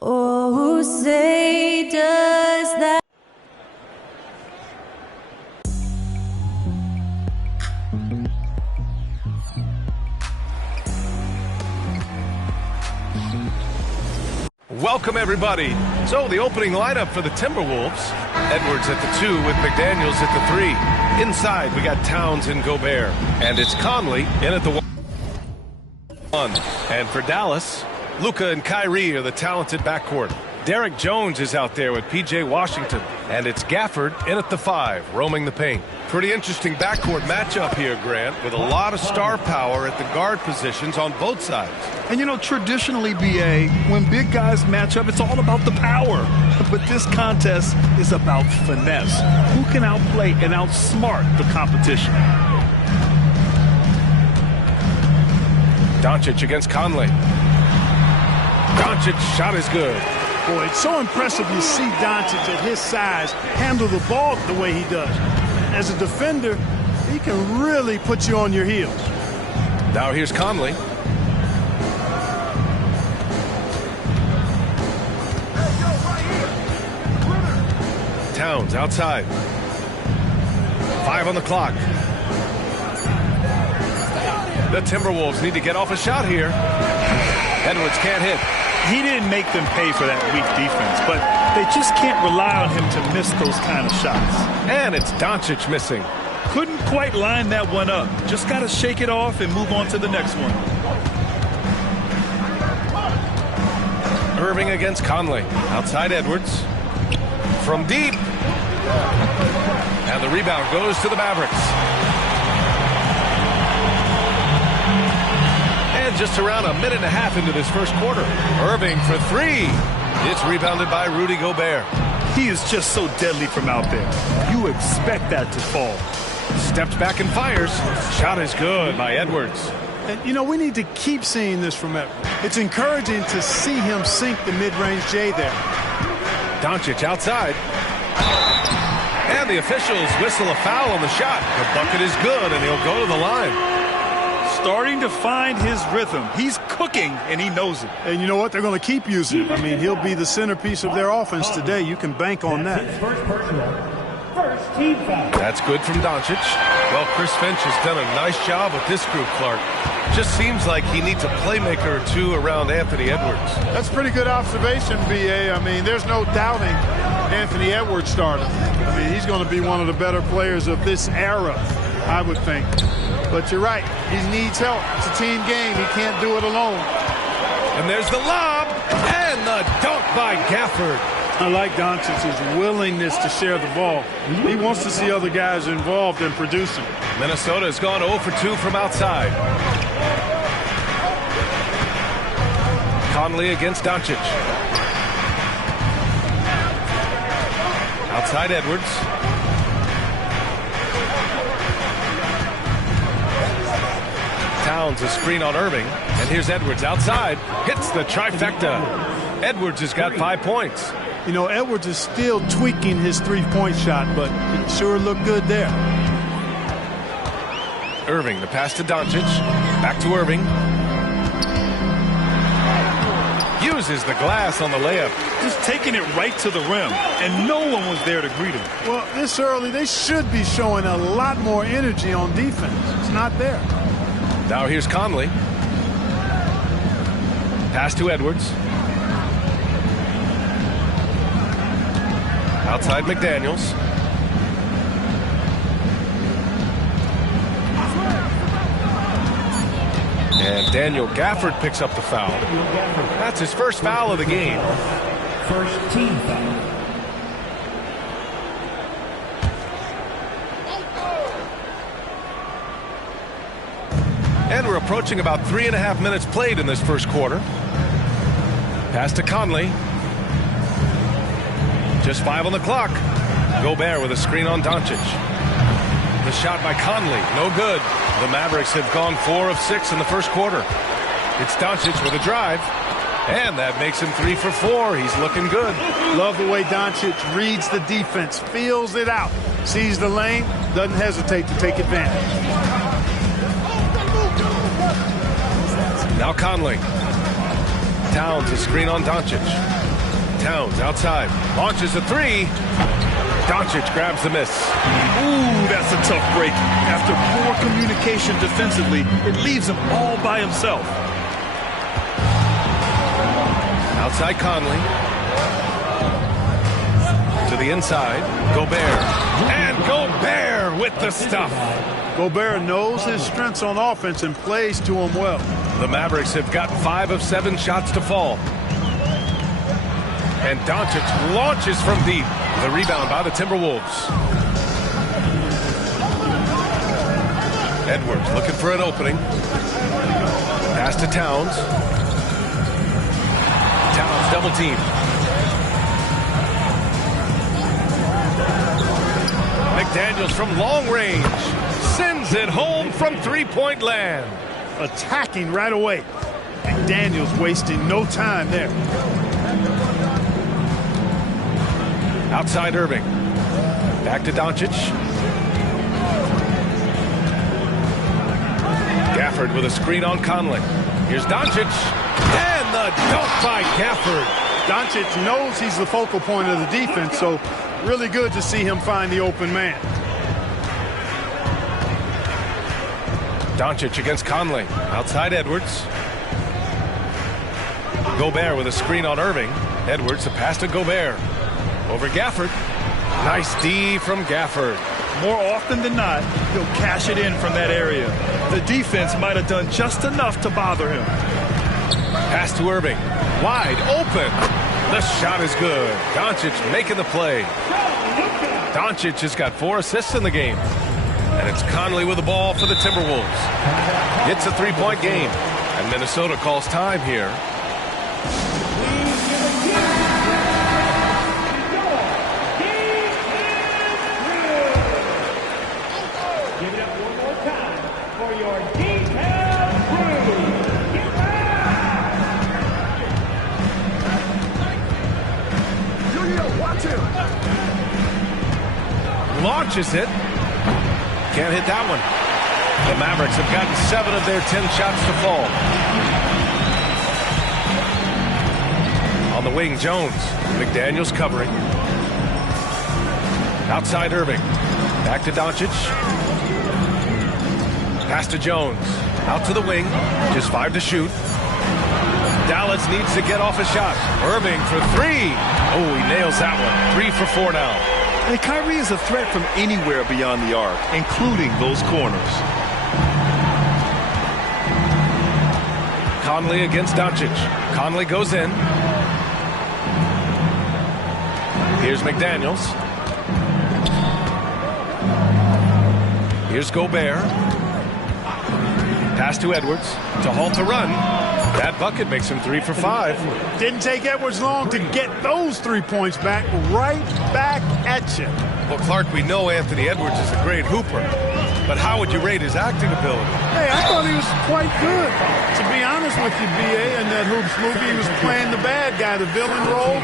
Oh, who say does that? Welcome, everybody. So, the opening lineup for the Timberwolves. Edwards at the 2 with McDaniels at the 3. Inside, we got Towns and Gobert. And it's Conley in at the 1. And for Dallas, Luka and Kyrie are the talented backcourt. Derek Jones is out there with P.J. Washington. And it's Gafford in at the 5, roaming the paint. Pretty interesting backcourt matchup here, Grant, with a lot of star power at the guard positions on both sides. And, you know, traditionally, B.A., when big guys match up, it's all about the power. But this contest is about finesse. Who can outplay and outsmart the competition? Doncic against Conley. Doncic shot is good. Boy, it's so impressive you see Doncic at his size handle the ball the way he does. As a defender, he can really put you on your heels. Now here's Conley. Towns outside. 5 on the clock. The Timberwolves need to get off a shot here. Edwards can't hit. He didn't make them pay for that weak defense, but they just can't rely on him to miss those kind of shots. And it's Doncic missing. Couldn't quite line that one up. Just got to shake it off and move on to the next one. Irving against Conley. Outside Edwards. From deep. And the rebound goes to the Mavericks. And just around a minute and a half into this first quarter. Irving for 3. It's rebounded by Rudy Gobert. He is just so deadly from out there. You expect that to fall. Steps back and fires. Shot is good by Edwards. And, you know, we need to keep seeing this from Edwards. It's encouraging to see him sink the mid-range J there. Doncic outside. And the officials whistle a foul on the shot. The bucket is good, and he'll go to the line. Starting to find his rhythm. He's cooking, and he knows it. And you know what? They're going to keep using it. I mean, he'll be the centerpiece of their offense today. You can bank on that. That's good from Doncic. Well, Chris Finch has done a nice job with this group, Clark. Just seems like he needs a playmaker or two around Anthony Edwards. That's a pretty good observation, B.A. I mean, there's no doubting Anthony Edwards starting. I mean, he's going to be one of the better players of this era, I would think. But you're right. He needs help. It's a team game. He can't do it alone. And there's the lob and the dunk by Gafford. I like Doncic's willingness to share the ball. He wants to see other guys involved and producing. Minnesota has gone 0 for 2 from outside. Conley against Doncic. Outside Edwards. Towns a screen on Irving. And here's Edwards outside. Hits the trifecta. Edwards has got 5 points. You know, Edwards is still tweaking his three-point shot, but he sure looked good there. Irving, the pass to Doncic. Back to Irving. Uses the glass on the layup. Just taking it right to the rim, and no one was there to greet him. Well, this early, they should be showing a lot more energy on defense. It's not there. Now here's Conley. Pass to Edwards. Outside McDaniels. And Daniel Gafford picks up the foul. That's his first foul of the game. First team foul. And we're approaching about 3.5 minutes played in this first quarter. Pass to Conley. Just 5 on the clock. Gobert with a screen on Doncic. The shot by Conley, no good. The Mavericks have gone 4 of 6 in the first quarter. It's Doncic with a drive. And that makes him 3 for 4. He's looking good. Love the way Doncic reads the defense, feels it out, sees the lane, doesn't hesitate to take advantage. Now Conley. Towns a screen on Doncic. Towns outside. Launches a three. Doncic grabs the miss. Ooh, that's a tough break. After poor communication defensively, it leaves him all by himself. Outside Conley. To the inside. Gobert. And Gobert with the stuff. Gobert knows his strengths on offense and plays to them well. The Mavericks have got 5 of 7 shots to fall. And Doncic launches from deep. The rebound by the Timberwolves. Edwards looking for an opening. Pass to Towns. Towns double team. McDaniels from long range. Sends it home from three-point land. Attacking right away. McDaniels wasting no time there. Outside Irving. Back to Doncic. Gafford with a screen on Conley. Here's Doncic. And the dunk by Gafford. Doncic knows he's the focal point of the defense, so really good to see him find the open man. Doncic against Conley. Outside Edwards. Gobert with a screen on Irving. Edwards, a pass to Gobert. Over Gafford. Nice D from Gafford. More often than not, he'll cash it in from that area. The defense might have done just enough to bother him. Pass to Irving. Wide open. The shot is good. Doncic making the play. Doncic has got 4 assists in the game. And it's Conley with the ball for the Timberwolves. It's a 3-point game. And Minnesota calls time here. Give it up one more time for your detailed crew. Julio, watch him. Launches it. Can't hit that one. The Mavericks have gotten 7 of their 10 shots to fall. On the wing, Jones. McDaniels covering. Outside Irving. Back to Doncic. Pass to Jones. Out to the wing. Just 5 to shoot. Dallas needs to get off a shot. Irving for 3. Oh, he nails that one. 3 for 4 now. And Kyrie is a threat from anywhere beyond the arc, including those corners. Conley against Doncic. Conley goes in. Here's McDaniels. Here's Gobert. Pass to Edwards to halt the run. That bucket makes him 3 for 5. Didn't take Edwards long to get those 3 points back. Right back at you. Well, Clark, we know Anthony Edwards is a great hooper. But how would you rate his acting ability? Hey, I thought he was quite good. To be honest with you, B.A., in that Hoops movie, he was playing the bad guy, the villain role.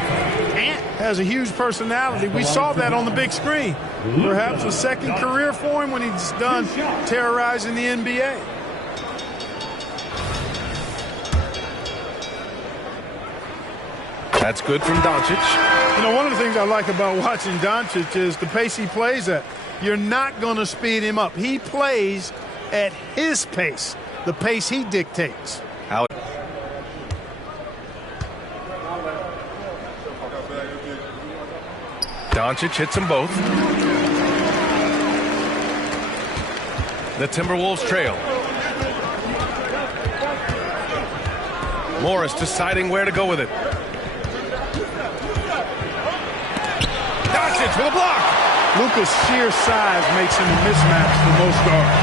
Ant has a huge personality. We saw that on the big screen. Perhaps a second career for him when he's done terrorizing the NBA. That's good from Doncic. You know, one of the things I like about watching Doncic is the pace he plays at. You're not going to speed him up. He plays at his pace, the pace he dictates. Doncic hits them both. The Timberwolves trail. Morris deciding where to go with it. Doncic with a block. Luka's sheer size makes him a mismatch for most guards.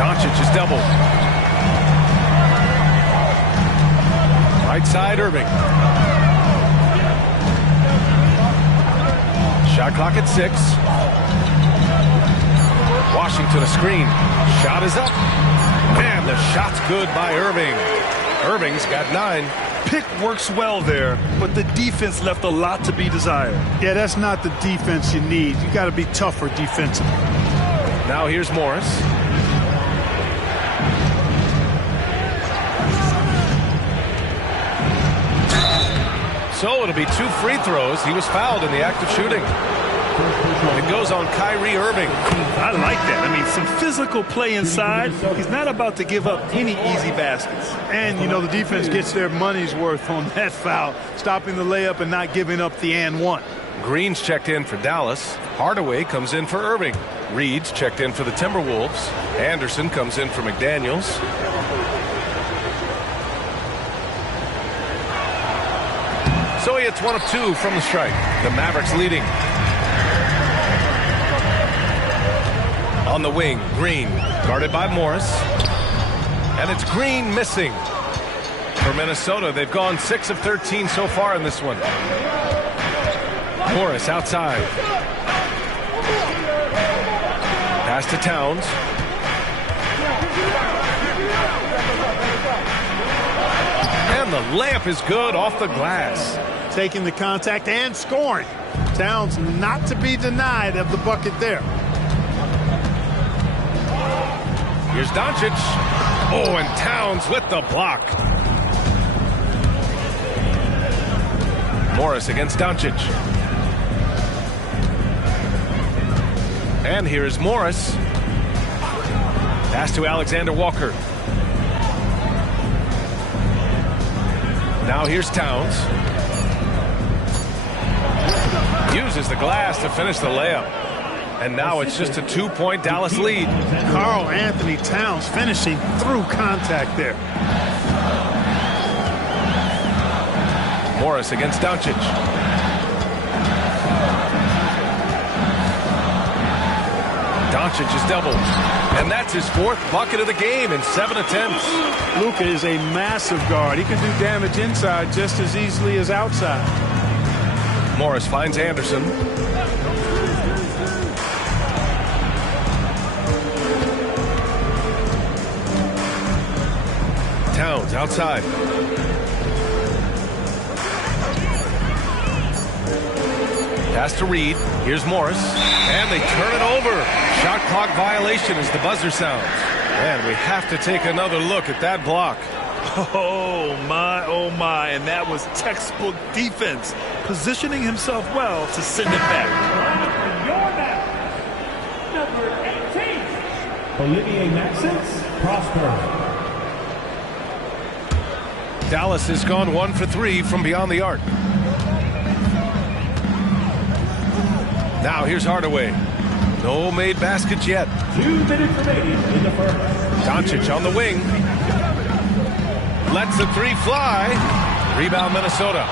Doncic is doubled. Right side, Irving. Shot clock at 6. Washington a screen. Shot is up. Man, the shot's good by Irving. Irving's got 9. Pick works well there, but the defense left a lot to be desired. Yeah, that's not the defense you need. You got to be tougher defensively. Now here's Morris. So it'll be 2 free throws. He was fouled in the act of shooting. It goes on Kyrie Irving. I like that. I mean, some physical play inside. He's not about to give up any easy baskets. And, you know, the defense gets their money's worth on that foul, stopping the layup and not giving up the and one. Green's checked in for Dallas. Hardaway comes in for Irving. Reed's checked in for the Timberwolves. Anderson comes in for McDaniels. So he hits 1 of 2 from the strike. The Mavericks leading. On the wing, Green, guarded by Morris. And it's Green missing. For Minnesota, they've gone 6 of 13 so far in this one. Morris outside. Pass to Towns. And the layup is good off the glass. Taking the contact and scoring. Towns not to be denied of the bucket there. Here's Doncic. Oh, and Towns with the block. Morris against Doncic. And here is Morris. Pass to Alexander Walker. Now here's Towns. Uses the glass to finish the layup. And now it's just a 2-point Dallas lead. Karl Anthony Towns finishing through contact there. Morris against Doncic. Doncic is doubled. And that's his 4th bucket of the game in 7 attempts. Luka is a massive guard. He can do damage inside just as easily as outside. Morris finds Anderson. Towns outside. Pass to Reed. Here's Morris. And they turn it over. Shot clock violation as the buzzer sounds. And we have to take another look at that block. Oh, my. And that was textbook defense. Positioning himself well to send it back. Number 18, Olivier Maxence Prosper. Dallas has gone 1 for 3 from beyond the arc. Now here's Hardaway. No made baskets yet. 2 minutes remaining in the first. Doncic on the wing. Lets the 3 fly. Rebound Minnesota.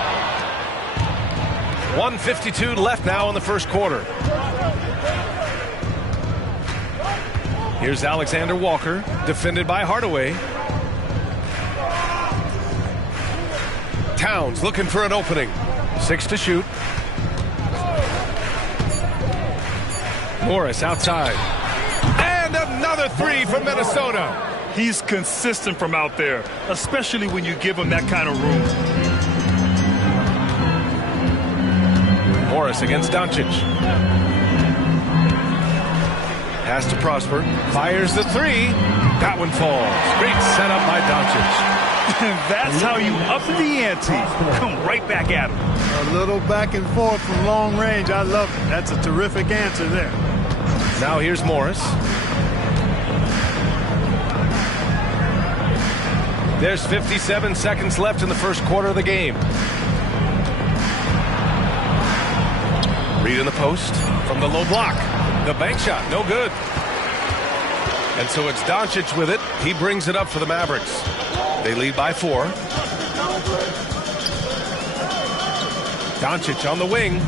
1:52 left now in the first quarter. Here's Alexander Walker, defended by Hardaway. Towns looking for an opening. 6 to shoot. Morris outside. And another 3 from Minnesota. He's consistent from out there, especially when you give him that kind of room. Morris against Doncic. Pass to Prosper. Fires the 3. That one falls. Great setup by Doncic. That's how you up the ante. Come right back at him. A little back and forth from long range. I love it. That's a terrific answer there. Now here's Morris. There's 57 seconds left in the first quarter of the game. Reed in the post from the low block. The bank shot, no good. And so it's Doncic with it. He brings it up for the Mavericks. They lead by 4. Doncic on the wing.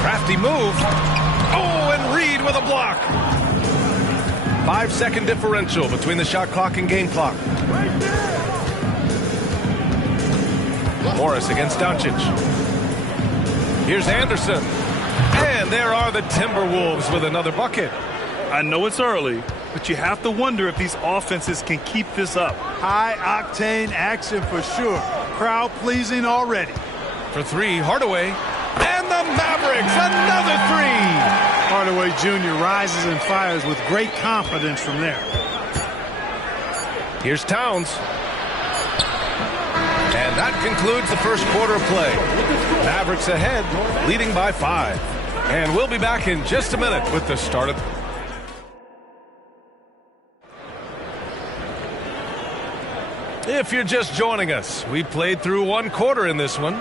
Crafty move. Oh, and Reed with a block. 5-second differential between the shot clock and game clock. Morris against Doncic. Here's Anderson. And there are the Timberwolves with another bucket. I know it's early, but you have to wonder if these offenses can keep this up. High-octane action for sure. Crowd pleasing already. For 3, Hardaway. And the Mavericks, another 3. Hardaway Jr. rises and fires with great confidence from there. Here's Towns. That concludes the first quarter of play. Mavericks ahead, leading by 5. And we'll be back in just a minute with the start of... If you're just joining us, we played through one quarter in this one.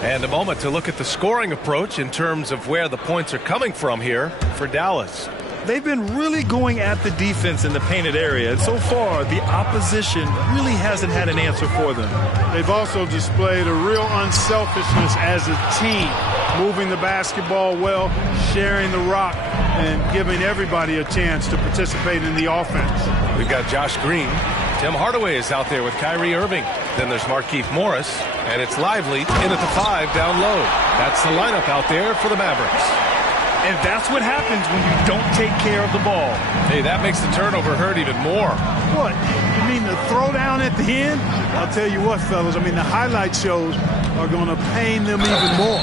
And a moment to look at the scoring approach in terms of where the points are coming from here for Dallas. They've been really going at the defense in the painted area, and so far the opposition really hasn't had an answer for them. They've also displayed a real unselfishness as a team, moving the basketball well, sharing the rock, and giving everybody a chance to participate in the offense. We've got Josh Green. Tim Hardaway is out there with Kyrie Irving. Then there's Markieff Morris, and it's Lively in at the 5 down low. That's the lineup out there for the Mavericks. And that's what happens when you don't take care of the ball. Hey, that makes the turnover hurt even more. What? You mean the throwdown at the end? I'll tell you what, fellas. I mean, the highlight shows are going to pain them even more.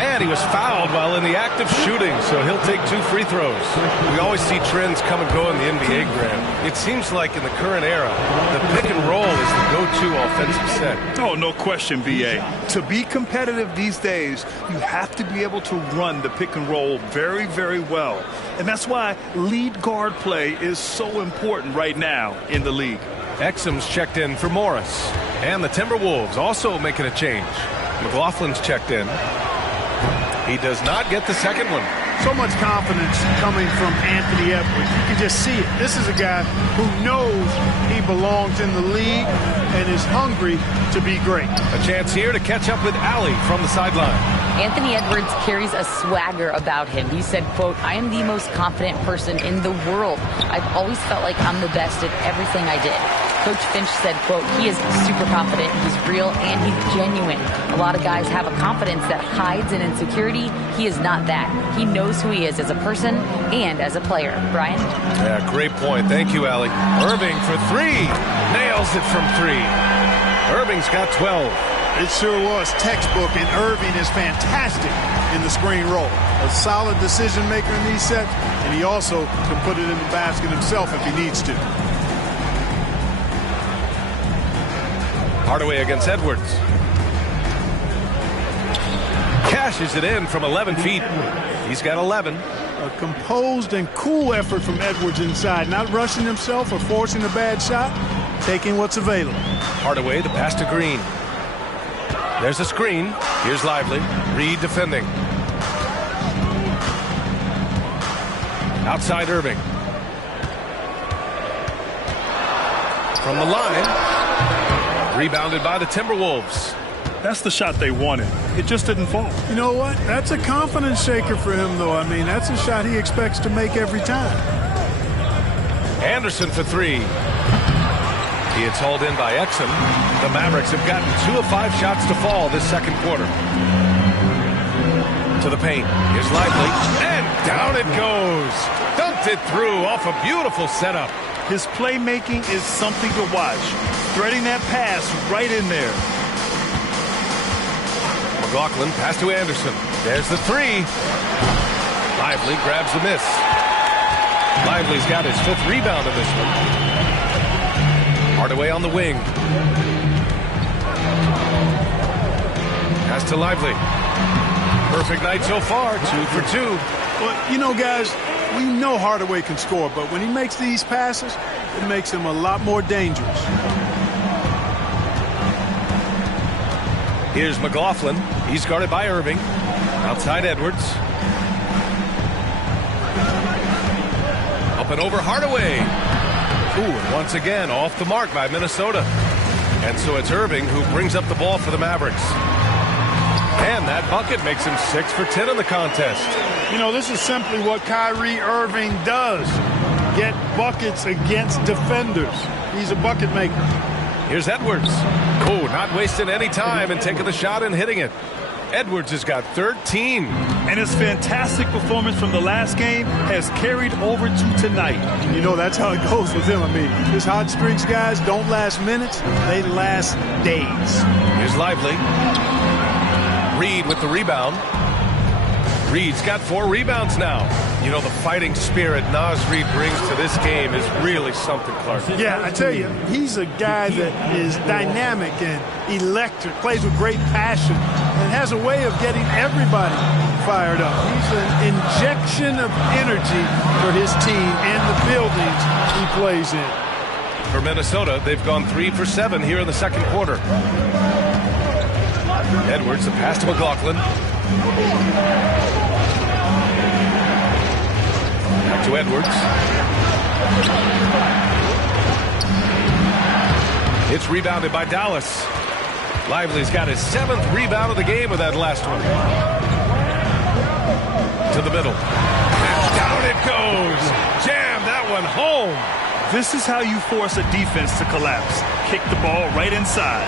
And he was fouled while in the act of shooting, so he'll take 2 free throws. We always see trends come and go in the NBA, Graham. It seems like in the current era, the pick and roll is the go-to offensive set. Oh, no question, B.A. To be competitive these days, you have to be able to run the pick and roll very, very well. And that's why lead guard play is so important right now in the league. Exum's checked in for Morris. And the Timberwolves also making a change. McLaughlin's checked in. He does not get the second one. So much confidence coming from Anthony Edwards. You can just see it. This is a guy who knows he belongs in the league and is hungry to be great. A chance here to catch up with Allie from the sideline. Anthony Edwards carries a swagger about him. He said, quote, "I am the most confident person in the world. I've always felt like I'm the best at everything I did." Coach Finch said, quote, "He is super confident, he's real, and he's genuine. A lot of guys have a confidence that hides in insecurity. He is not that. He knows who he is as a person and as a player." Brian? Yeah, great point. Thank you, Allie. Irving for 3. Nails it from 3. Irving's got 12. It sure was textbook, and Irving is fantastic in the screen roll. A solid decision maker in these sets, and he also can put it in the basket himself if he needs to. Hardaway against Edwards. Cashes it in from 11 feet. He's got 11. A composed and cool effort from Edwards inside, not rushing himself or forcing a bad shot, taking what's available. Hardaway, the pass to Green. There's a screen. Here's Lively. Reed defending. Outside Irving. From the line. Rebounded by the Timberwolves. That's the shot they wanted. It just didn't fall. You know what? That's a confidence shaker for him, though. I mean, that's a shot he expects to make every time. Anderson for 3. He is hauled in by Exum. The Mavericks have gotten 2 of 5 shots to fall this second quarter. To the paint. Here's Lively. And down it goes. Dumped it through off a beautiful setup. His playmaking is something to watch. Threading that pass right in there. McLaughlin pass to Anderson. There's the 3. Lively grabs the miss. Lively's got his 5th rebound in this one. Hardaway on the wing. Pass to Lively. Perfect night so far, 2 for 2. Well, you know, guys, we know Hardaway can score, but when he makes these passes, it makes him a lot more dangerous. Here's McLaughlin. He's guarded by Irving. Outside Edwards. Up and over Hardaway. Ooh, and once again, off the mark by Minnesota. And so it's Irving who brings up the ball for the Mavericks. And that bucket makes him 6 for 10 in the contest. You know, this is simply what Kyrie Irving does. Get buckets against defenders. He's a bucket maker. Here's Edwards. Oh, not wasting any time and taking the shot and hitting it. Edwards has got 13. And his fantastic performance from the last game has carried over to tonight. You know, that's how it goes with him. I mean, his hot streaks, guys, don't last minutes. They last days. Here's Lively. Reed with the rebound. Reed's got 4 rebounds now. You know, the fighting spirit Naz Reid brings to this game is really something, Clark. Yeah, I tell you, he's a guy that is dynamic and electric, plays with great passion, and has a way of getting everybody fired up. He's an injection of energy for his team and the buildings he plays in. For Minnesota, they've gone 3 for 7 here in the second quarter. Edwards, a pass to McLaughlin. Back to Edwards. It's rebounded by Dallas. Lively's got his 7th rebound of the game with that last one. To the middle. And down it goes. Jam that one home. This is how you force a defense to collapse. Kick the ball right inside.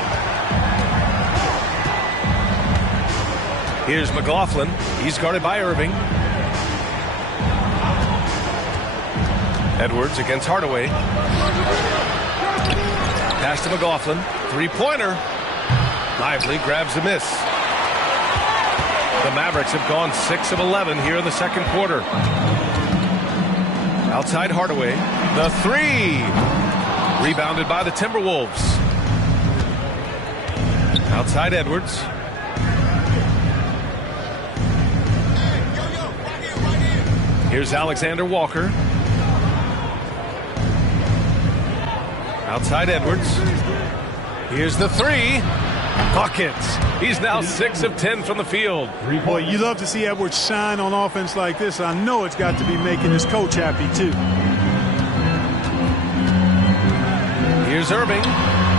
Here's McLaughlin. He's guarded by Irving. Edwards against Hardaway. Pass to McLaughlin. 3-pointer. Lively grabs the miss. The Mavericks have gone 6 of 11 here in the second quarter. Outside Hardaway. The 3. Rebounded by the Timberwolves. Outside Edwards. Here's Alexander Walker. Outside Edwards. Here's the 3. Buckets. He's now 6 of 10 from the field. Boy, you love to see Edwards shine on offense like this. I know it's got to be making his coach happy, too. Here's Irving.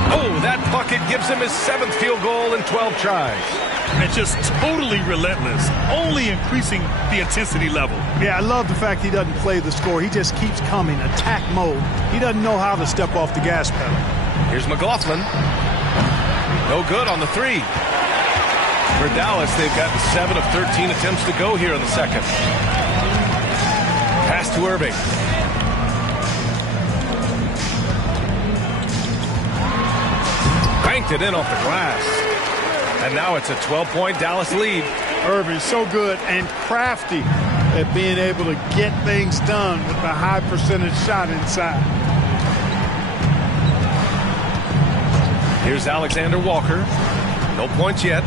Oh, that bucket gives him his 7th field goal in 12 tries. And just totally relentless, only increasing the intensity level. Yeah, I love the fact he doesn't play the score. He just keeps coming, attack mode. He doesn't know how to step off the gas pedal. Here's McLaughlin. No good on the 3. For Dallas, they've gotten 7 of 13 attempts to go here in the second. Pass to Irving. Banked it in off the glass. And now it's a 12-point Dallas lead. Irving's so good and crafty at being able to get things done with the high percentage shot inside. Here's Alexander Walker. No points yet.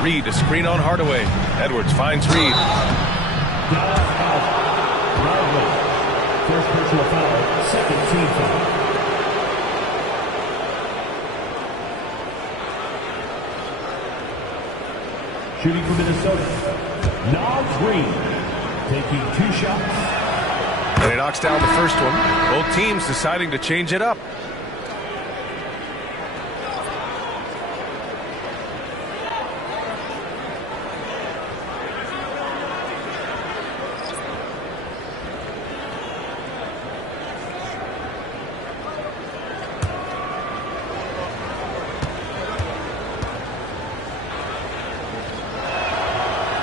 Reed, a screen on Hardaway. Edwards finds Reed. First personal foul, second team foul. Shooting for Minnesota, Naz Reid, taking 2 shots. And he knocks down the first one. Both teams deciding to change it up.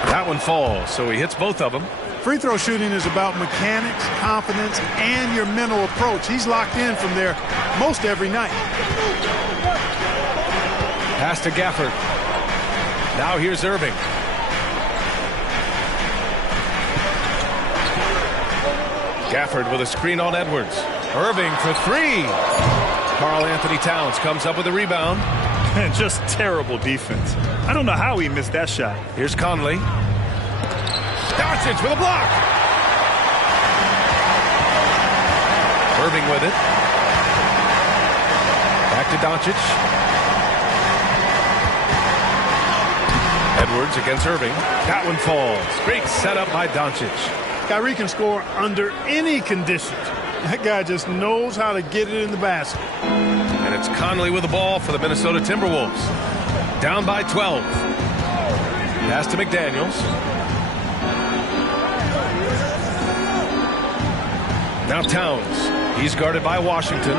That one falls, so he hits both of them. Free throw shooting is about mechanics, confidence, and your mental approach. He's locked in from there most every night. Pass to Gafford. Now here's Irving. Gafford with a screen on Edwards. Irving for 3. Karl Anthony Towns comes up with a rebound. And just terrible defense. I don't know how he missed that shot. Here's Conley. Doncic with a block. Irving with it. Back to Doncic. Edwards against Irving. That one falls. Great setup by Doncic. Kyrie can score under any conditions. That guy just knows how to get it in the basket. And it's Conley with the ball for the Minnesota Timberwolves. Down by 12. Pass to McDaniels. Now Towns. He's guarded by Washington.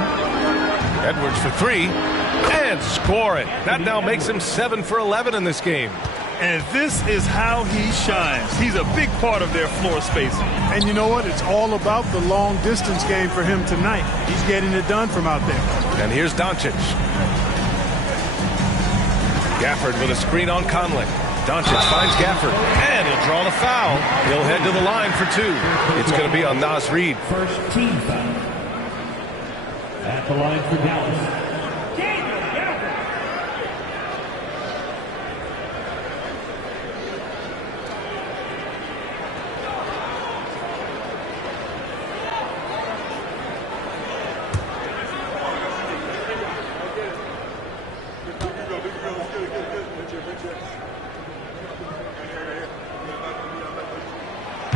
Edwards for 3. And score it. That now makes him 7 for 11 in this game. And this is how he shines. He's a big part of their floor spacing. And you know what? It's all about the long distance game for him tonight. He's getting it done from out there. And here's Doncic. Gafford with a screen on Conley. Doncic finds Gafford and He'll draw the foul. He'll head to the line for two. It's going to be on Naz Reid. First team foul. At the line for Dallas.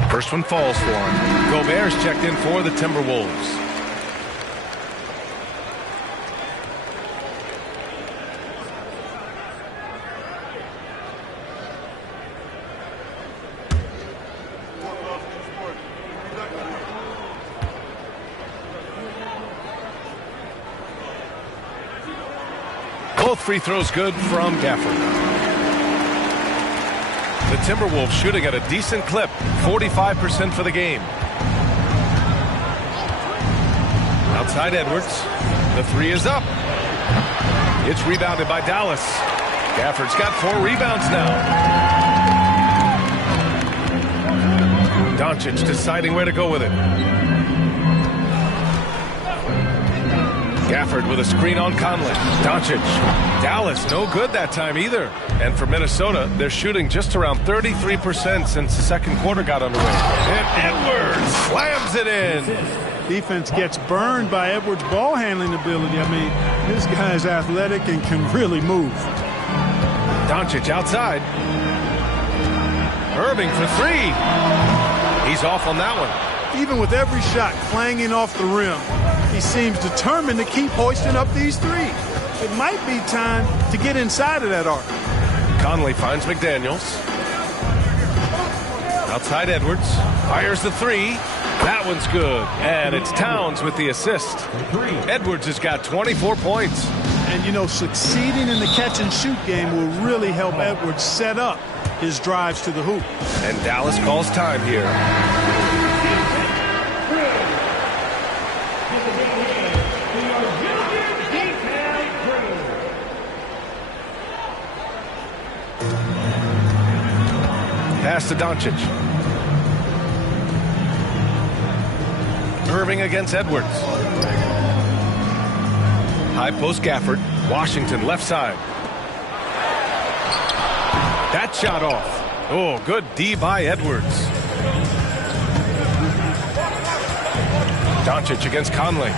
First one falls for him. Gobert's checked in for the Timberwolves. Both free throws good from Gafford. The Timberwolves shooting at a decent clip, 45% for the game. Outside Edwards. The three is up. It's rebounded by Dallas. Gafford's got 4 rebounds now. Doncic deciding where to go with it. Gafford with a screen on Conley. Doncic. Dallas no good that time either. And for Minnesota, they're shooting just around 33% since the second quarter got underway. And Edwards slams it in. Defense gets burned by Edwards' ball handling ability. I mean, this guy's athletic and can really move. Doncic outside. Irving for 3. He's off on that one. Even with every shot clanging off the rim, he seems determined to keep hoisting up these threes. It might be time to get inside of that arc. Conley finds McDaniels. Outside Edwards. Fires the 3. That one's good. And it's Towns with the assist. Edwards has got 24 points. And, you know, succeeding in the catch-and-shoot game will really help Edwards set up his drives to the hoop. And Dallas calls time here. Pass to Doncic. Irving against Edwards. High post Gafford. Washington left side. That shot off. Oh, good D by Edwards. Doncic against Conley.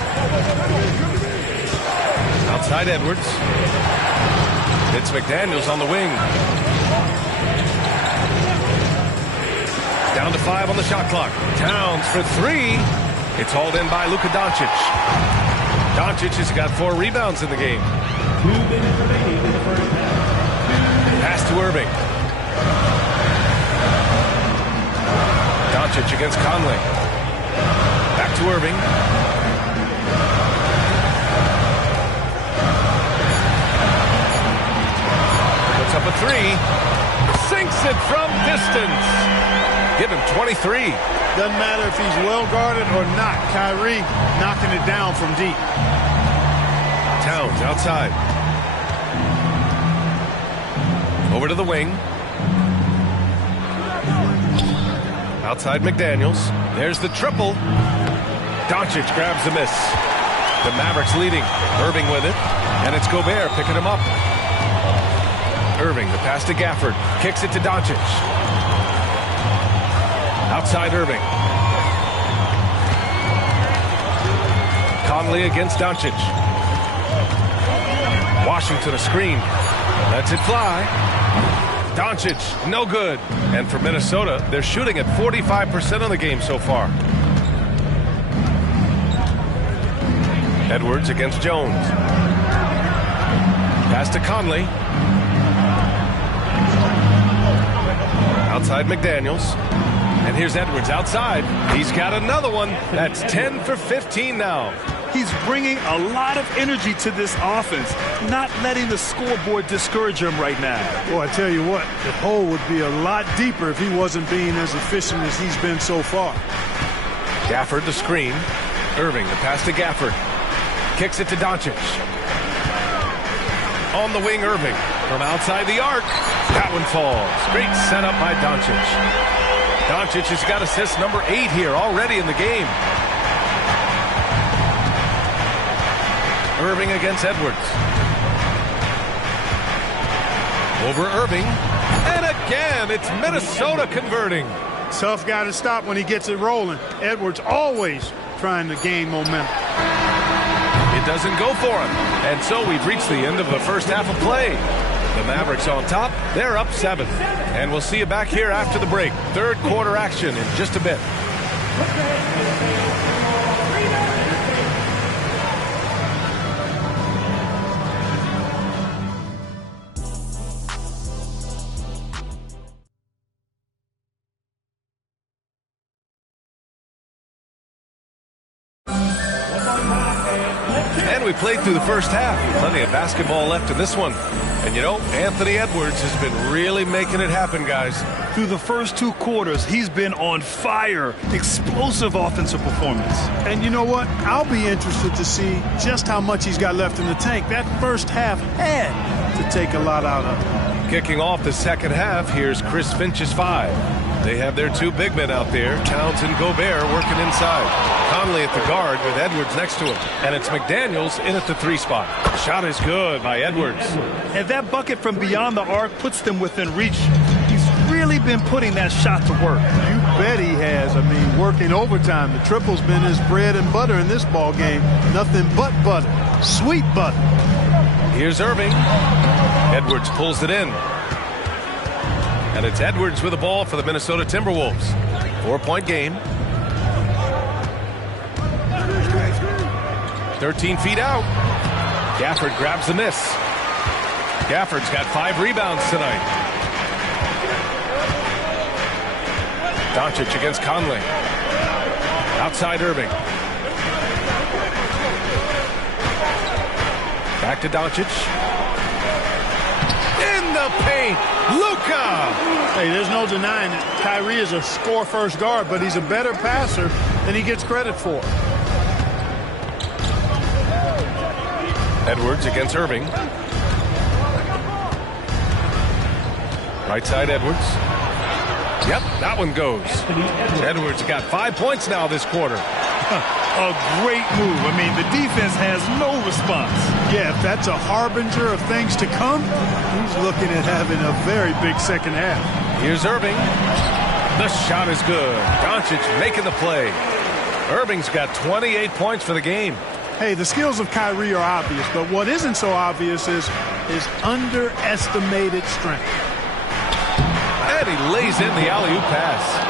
Outside Edwards. It's McDaniels on the wing. Down to 5 on the shot clock. Towns for 3. It's hauled in by Luka Doncic. Doncic has got 4 rebounds in the game. 2 minutes remaining in the first half. Pass to Irving. Doncic against Conley. Back to Irving. Puts up a 3. Sinks it from distance. Give him 23. Doesn't matter if he's well guarded or not. Kyrie knocking it down from deep. Towns outside. Over to the wing. Outside McDaniels. There's the triple. Doncic grabs the miss. The Mavericks leading. Irving with it. And it's Gobert picking him up. Irving, the pass to Gafford. Kicks it to Doncic. Outside Irving. Conley against Doncic. Washington a screen. Lets it fly. Doncic, no good. And for Minnesota, they're shooting at 45% of the game so far. Edwards against Jones. Pass to Conley. Outside McDaniels. And here's Edwards outside. He's got another one. That's 10 for 15 now. He's bringing a lot of energy to this offense, not letting the scoreboard discourage him right now. Boy, I tell you what, the hole would be a lot deeper if he wasn't being as efficient as he's been so far. Gafford the screen. Irving the pass to Gafford. Kicks it to Doncic. On the wing, Irving. From outside the arc. That one falls. Great setup by Doncic. Doncic has got assist number 8 here already in the game. Irving against Edwards. Over Irving. And again, it's Minnesota converting. Tough guy to stop when he gets it rolling. Edwards always trying to gain momentum. It doesn't go for him. And so we've reached the end of the first half of play. The Mavericks on top. They're up 7. And we'll see you back here after the break. Third quarter action in just a bit. And we played through the first half. Plenty of basketball left in this one. And you know, Anthony Edwards has been really making it happen, guys. Through the first 2 quarters, he's been on fire. Explosive offensive performance. And you know what? I'll be interested to see just how much he's got left in the tank. That first half had to take a lot out of him. Kicking off the second half, here's Chris Finch's 5. They have their 2 big men out there, Towns and Gobert, working inside. Conley at the guard with Edwards next to him. And it's McDaniels in at the 3 spot. Shot is good by Edwards. And that bucket from beyond the arc puts them within reach. He's really been putting that shot to work. You bet he has. I mean, working overtime. The triple's been his bread and butter in this ball game. Nothing but butter. Sweet butter. Here's Irving. Edwards pulls it in. And it's Edwards with the ball for the Minnesota Timberwolves. 4-point game. 13 feet out. Gafford grabs the miss. Gafford's got 5 rebounds tonight. Doncic against Conley. Outside Irving. Back to Doncic. In the paint. Luka! Hey, there's no denying it. Kyrie is a score-first guard, but he's a better passer than he gets credit for. Edwards against Irving. Right side Edwards. Yep, that one goes. Edwards got 5 points now this quarter. A great move. I mean, the defense has no response. Yeah, if that's a harbinger of things to come, he's looking at having a very big second half. Here's Irving. The shot is good. Doncic making the play. Irving's got 28 points for the game. Hey, the skills of Kyrie are obvious, but what isn't so obvious is his underestimated strength. And he lays in the alley-oop pass.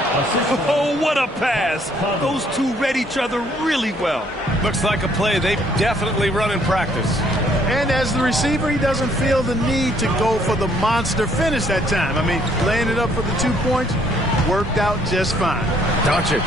Oh, what a pass. Those 2 read each other really well. Looks like a play they've definitely run in practice. And as the receiver, he doesn't feel the need to go for the monster finish that time. I mean, laying it up for the 2 points worked out just fine. Doncic.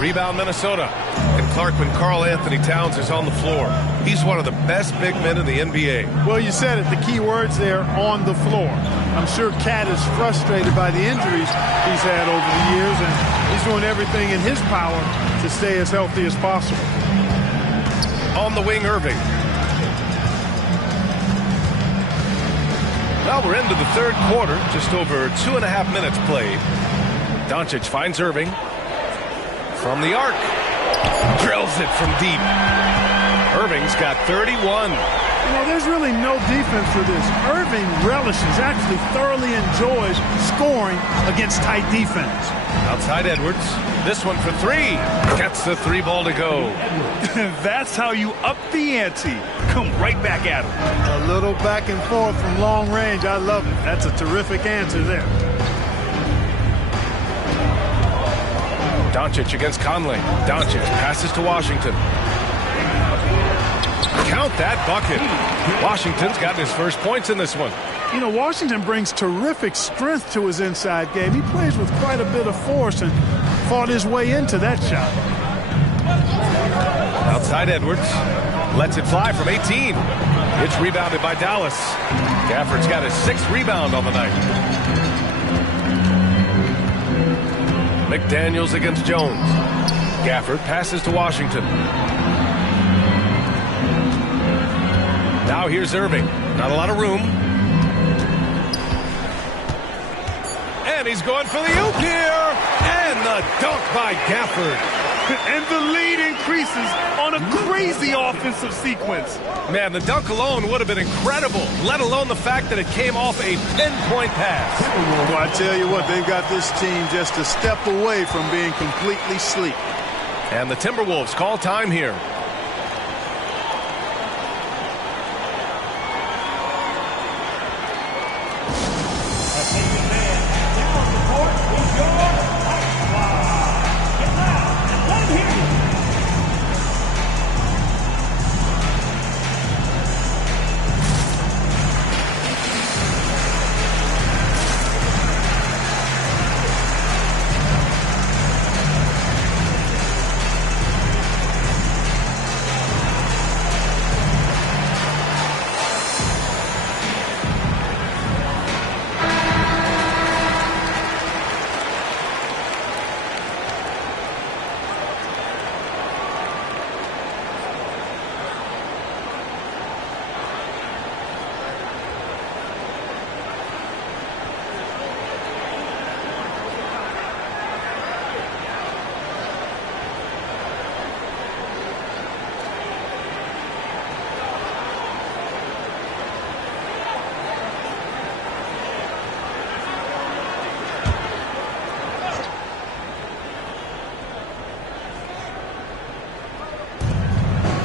Rebound Minnesota. And Clark, when Karl Anthony Towns is on the floor, he's one of the best big men in the NBA. Well, you said it. The key words there, on the floor. I'm sure Cat is frustrated by the injuries he's had over the years, and he's doing everything in his power to stay as healthy as possible. On the wing, Irving. Well, we're into the third quarter. Just over 2.5 minutes played. Doncic finds Irving. From the arc. Drills it from deep. Irving's got 31. You know, there's really no defense for this. Irving relishes, actually thoroughly enjoys scoring against tight defense. Outside Edwards. This one for 3. Gets the 3 ball to go. That's how you up the ante. Come right back at him. A little back and forth from long range. I love it. That's a terrific answer there. Doncic against Conley. Doncic passes to Washington. Count that bucket. Washington's got his first points in this one. You know, Washington brings terrific strength to his inside game. He plays with quite a bit of force and fought his way into that shot. Outside Edwards. Lets it fly from 18. It's rebounded by Dallas. Gafford's got his 6th rebound on the night. McDaniels against Jones. Gafford passes to Washington. Now here's Irving. Not a lot of room. And he's going for the oop here. And the dunk by Gafford. And the lead increases on a crazy offensive sequence. Man, the dunk alone would have been incredible, let alone the fact that it came off a pinpoint pass. Well, I tell you what, they've got this team just a step away from being completely asleep. And the Timberwolves call time here.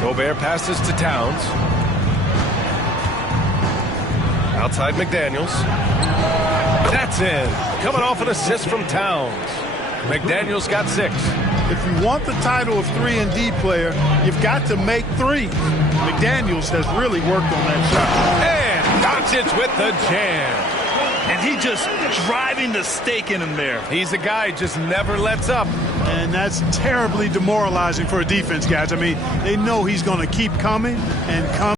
Gobert passes to Towns. Outside McDaniels. That's in. Coming off an assist from Towns. McDaniels got 6. If you want the title of 3-and-D player, you've got to make threes. McDaniels has really worked on that shot. And Doncic with the jam. And he just driving the stake in him there. He's a guy who just never lets up. And that's terribly demoralizing for a defense, guys. I mean, they know he's going to keep coming and coming.